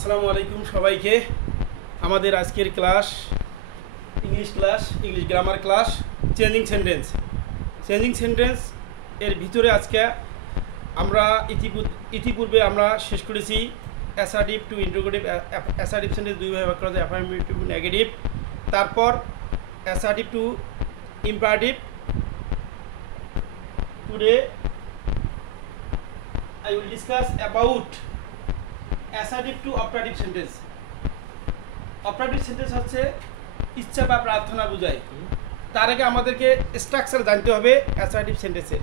আসসালামু আলাইকুম সবাইকে। আমাদের আজকের class English grammar class changing sentence এর ভিতরে আজকে আমরা ইতিপূর্বে আমরা শেষ করেছি assertive two interrogative. Assertive sentence দুইভাবে ভাগ করা যায়, অ্যাফার্মেটিভ টু নেগেটিভ। তারপর assertive two imperative. Today I will discuss about assertive to operative sentence. Operative sentence হচ্ছে ইচ্ছা বা প্রার্থনা বোঝায়। তার আগে আমাদেরকে স্ট্রাকচার জানতে হবে অ্যাসার্টিভ সেন্টেন্সের।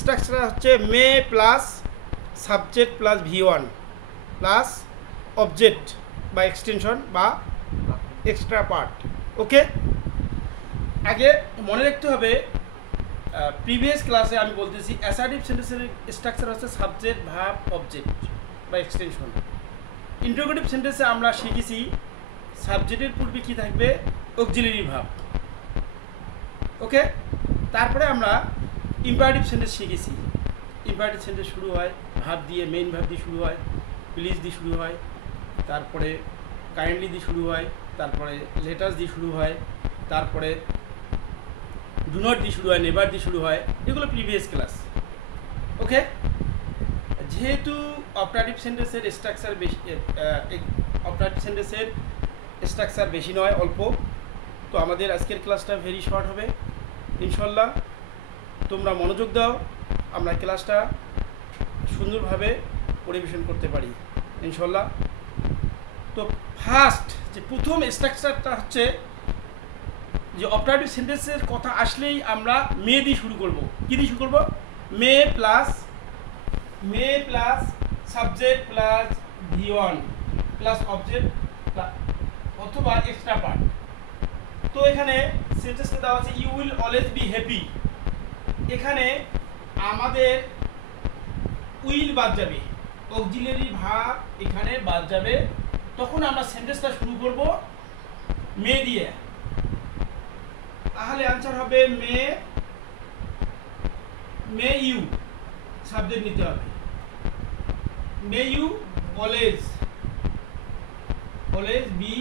স্ট্রাকচার হচ্ছে মে plus subject plus V1 plus object বা এক্সটেনশন বা এক্সট্রা পার্ট। ওকে, আগে মনে রাখতে হবে প্রিভিয়াস ক্লাসে আমি বলতেছি অ্যাসার্টিভ সেন্টেন্সের স্ট্রাকচার হচ্ছে সাবজেক্ট ভার্ব অবজেক্ট বা এক্সটেনশন। ইন্টারোগেটিভ সেন্টেন্সে আমরা শিখেছি সাবজেক্টের পূর্বে কী থাকবে, অক্সিলারি ভার্ব। ওকে, তারপরে আমরা ইম্পারেটিভ সেন্টেন্স শিখেছি। ইম্পারেটিভ সেন্টেন্স শুরু হয় ভার্ব দিয়ে, মেইন ভার্ব দিয়ে শুরু হয়, প্লিজ দিয়ে শুরু হয়, তারপরে কাইন্ডলি দিয়ে শুরু হয়, তারপরে লেটার্স দিয়ে শুরু হয়, তারপরে ডু নট দিয়ে শুরু হয়, নেভার দিয়ে শুরু হয়। এগুলো প্রিভিয়াস ক্লাস। ওকে, যেহেতু অপারেটিভ সেন্টেন্সের স্ট্রাকচার বেশি, অপারেটিভ সেন্টেন্সের স্ট্রাকচার বেশি নয়, অল্প, তো আমাদের আজকের ক্লাসটা ভেরি শর্ট হবে ইনশাল্লাহ। তোমরা মনোযোগ দাও, আমরা ক্লাসটা সুন্দরভাবে পরিবেশন করতে পারি ইনশাল্লাহ। তো ফার্স্ট যে প্রথম স্ট্রাকচারটা হচ্ছে যে অপারেটিভ সেন্টেন্সের কথা আসলেই আমরা মে দিয়ে শুরু করব। কী দিয়ে শুরু করব? May plus subject plus V1 plus object অথবা এক্সট্রা পার্ট। তো এখানে সেন্টেন্সটা দেওয়া আছে you will always be happy. এখানে আমাদের উইল বাদ যাবে, অক্সিলারি ভার্ব এখানে বাদ যাবে, তখন আমরা সেন্টেন্সটা শুরু করব মে দিয়ে। তাহলে আনসার হবে মে ইউ, সাবজেক্ট নিতে হবে। May you always be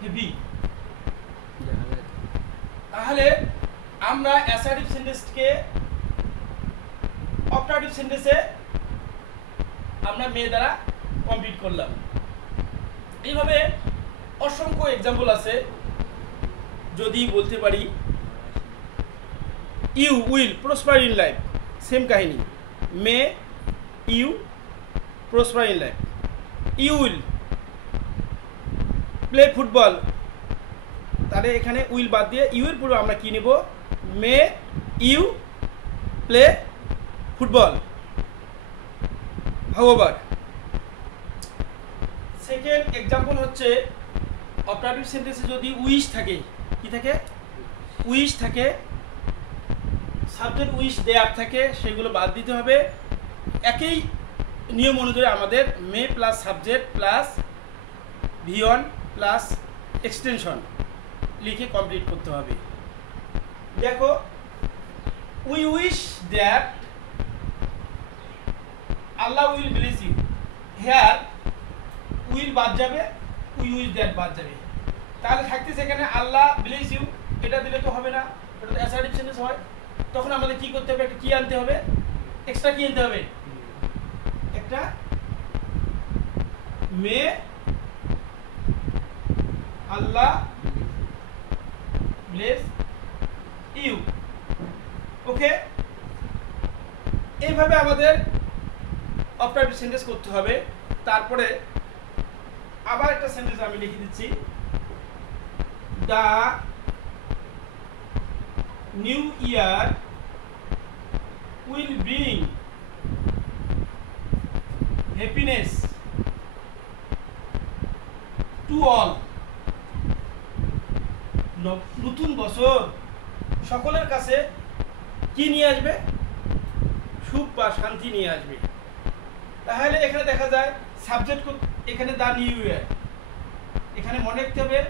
happy. তাহলে আমরা অ্যাসার্টিভ সেন্টেন্সকে অপারেটিভ সেন্টেন্সে আমরা মে দ্বারা কমপ্লিট করলাম। এইভাবে অসংখ্য এক্সাম্পল আছে। যদি বলতে পারি you will prosper in life, same কাহিনী, may you prosper in life. You will play football, তাহলে এখানে উইল বাদ দিয়ে ইউ এর পূর্বে আমরা কি নেব, may you play football. However second example হচ্ছে অপারেটিভ সেন্টেন্সে যদি উইশ থাকে, কি থাকে, উইশ থাকে, সাবজেক্ট উইশ দেয়ার থাকে, সেগুলো বাদ দিতে হবে। একই নিয়ম অনুযায়ী আমাদের may plus subject plus V1 plus extension লিখে কমপ্লিট করতে হবে। দেখো, we wish that Allah will bless you. Here will বাদ যাবে, উই উইশ দ্যাট বাদ যাবে। তাহলে থাকতেছে এখানে আল্লাহ ব্লেস ইউ, এটা দিলে তো হবে না, এটা তো অ্যাসার্টিভ সেন্টেন্স হয়। তখন আমাদের কি করতে হবে, একটা কি আনতে হবে, এক্সট্রা কি আনতে হবে, একটা মে আল্লাহ ব্লেস ইউ। ওকে, এইভাবে আমাদের অপারেটিভ সেন্টেন্স করতে হবে। তারপরে আবার একটা সেন্টেন্স আমি লিখে দিচ্ছি, the new year will bring happiness to all. নতুন বছর সকলের কাছে কি নিয়ে আসবে, সুখ বা শান্তি নিয়ে আসবে। তাহলে এখানে দেখা যায় সাবজেক্ট এখানে দ্য নিউ ইয়ার, এখানে মনে রাখতে হবে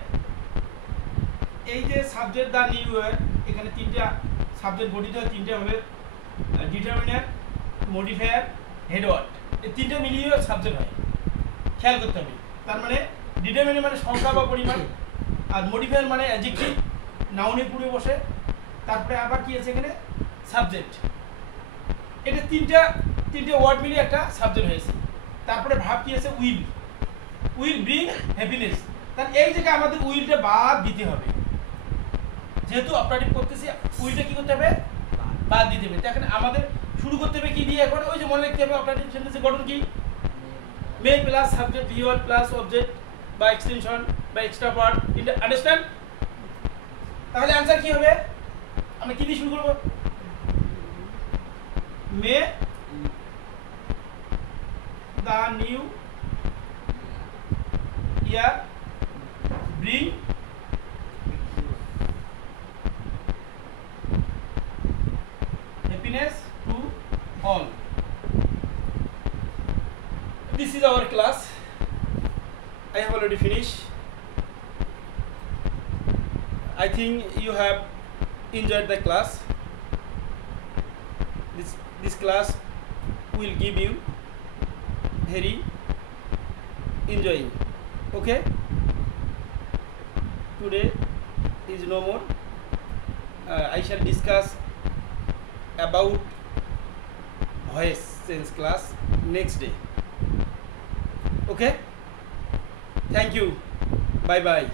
এই যে সাবজেক্ট দ্য নিউ ইয়ার, এখানে তিনটা সাবজেক্ট গঠিত হয়, তিনটা হবে ডিটারমিনার, মডিফায়ার হেড ওয়ার্ড, এই তিনটা মিলিয়ে সাবজেক্ট হয়, খেয়াল করতে হবে। তার মানে ডিটারমিনার মানে সংখ্যা বা পরিমাণ, আর মডিফায়ার মানে অ্যাডজেক্টিভ, নাউনে পূর্বে বসে, তারপরে আবার কি আছে এখানে সাবজেক্ট। এটা তিনটে ওয়ার্ড মিলিয়ে একটা সাবজেক্ট হয়েছে। তারপরে ভাব কি আছে উইল, উইল ব্রিং হ্যাপিনেস। তাহলে এই জায়গায় আমাদের উইলটা বাদ দিতে হবে, যেহেতু অপারেটিভ করতেছি উইলটা কি করতে হবে বাদ দিতে হবে। এখানে আমাদের শুরু করতে হবে কি দিয়ে, এখন ওই যে মনে রাখতে হবে অপারেটিভ সেন্টেন্সের গঠন কি, may plus subject V word plus object বা এক্সটেনশন বা এক্সট্রা ওয়ার্ড, আন্ডারস্ট্যান্ড? তাহলে आंसर কি হবে, আমরা কি দিয়ে শুরু করব, মে the new year bring happiness to all. This is our class. I have already finished. I think you have enjoyed the class. This class will give you very enjoying. Okay, today is no more. I shall discuss about voice sense class next day. Okay, thank you, bye bye.